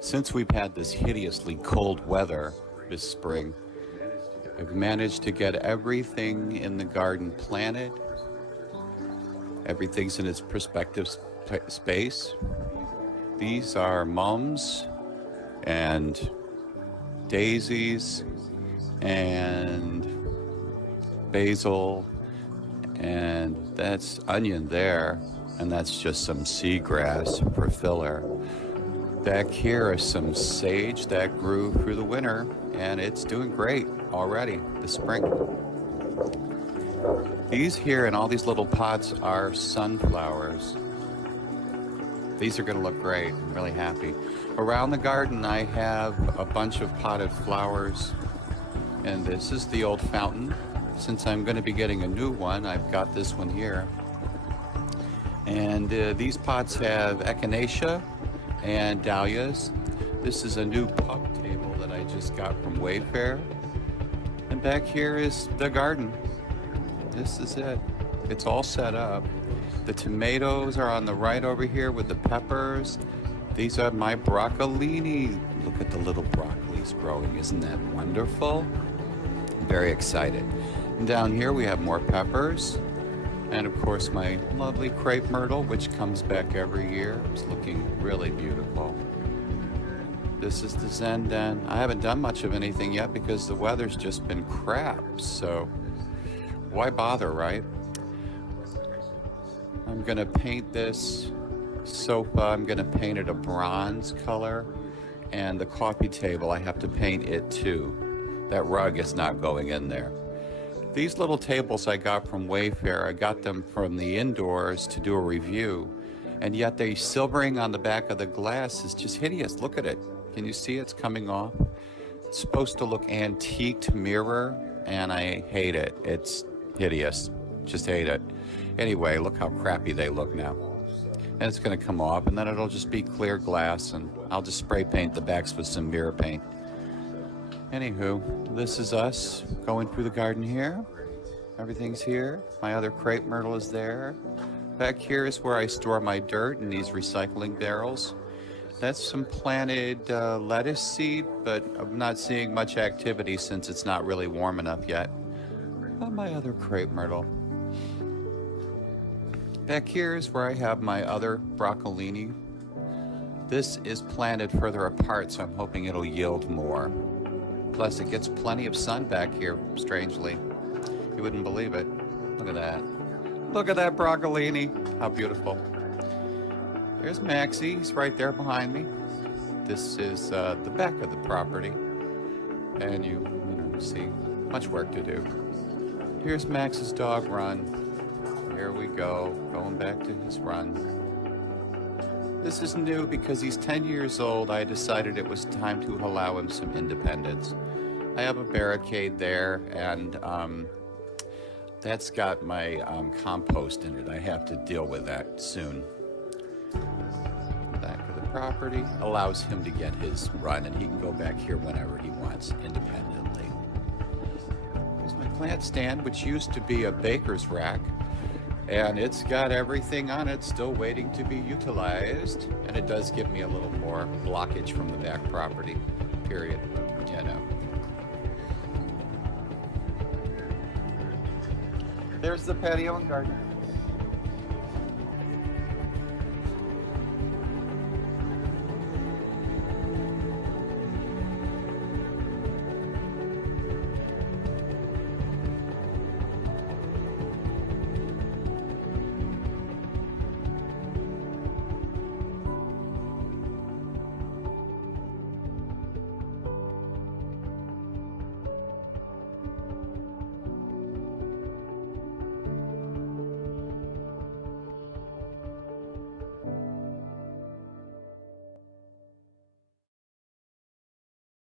Since we've had this hideously cold weather this spring, I've managed to get everything in the garden planted. Everything's in its prospective space. These are mums and daisies and basil, and that's onion there, and that's just some seagrass for filler. Back here is some sage that grew through the winter, and it's doing great already this spring. These here and all these little pots are sunflowers. These are going to look great. I'm really happy. Around the garden, I have a bunch of potted flowers, and this is the old fountain. Since I'm going to be getting a new one, I've got this one here. And these pots have echinacea and dahlias. This is a new pub table that I just got from Wayfair. And back here is the garden. This is it. It's all set up. The tomatoes are on the right over here with the peppers. These are my broccolini. Look at the little broccolis growing. Isn't that wonderful? I'm very excited. And down here we have more peppers. And of course my lovely crepe myrtle, which comes back every year. It's looking really beautiful. This is the ZenDen. I haven't done much of anything yet because the weather's just been crap. So why bother, right? I'm gonna paint this sofa. I'm gonna paint it a bronze color. And the coffee table, I have to paint it too. That rug is not going in there. These little tables I got from Wayfair, I got them from the indoors to do a review, and yet the silvering on the back of the glass is just hideous. Look at it. Can you see it's coming off? It's supposed to look antiqued mirror, and I hate it. It's hideous. Just hate it. Anyway, look how crappy they look now. And it's going to come off, and then it'll just be clear glass, and I'll just spray paint the backs with some mirror paint. Anywho, this is us going through the garden here. Everything's here. My other crepe myrtle is there. Back here is where I store my dirt in these recycling barrels. That's some planted lettuce seed, but I'm not seeing much activity since it's not really warm enough yet. My other crepe myrtle. Back here is where I have my other broccolini. This is planted further apart, so I'm hoping it'll yield more. Plus, it gets plenty of sun back here, strangely. You wouldn't believe it. Look at that. Look at that broccolini. How beautiful. There's Maxie. He's right there behind me. This is the back of the property. And you see, much work to do. Here's Max's dog run. Here we go, going back to his run. This is new because he's 10 years old. I decided it was time to allow him some independence. I have a barricade there, and that's got my compost in it. I have to deal with that soon. Back of the property allows him to get his run, and he can go back here whenever he wants independently. Here's my plant stand, which used to be a baker's rack. And it's got everything on it still waiting to be utilized. And it does give me a little more blockage from the back property, period. You know. There's the patio and garden.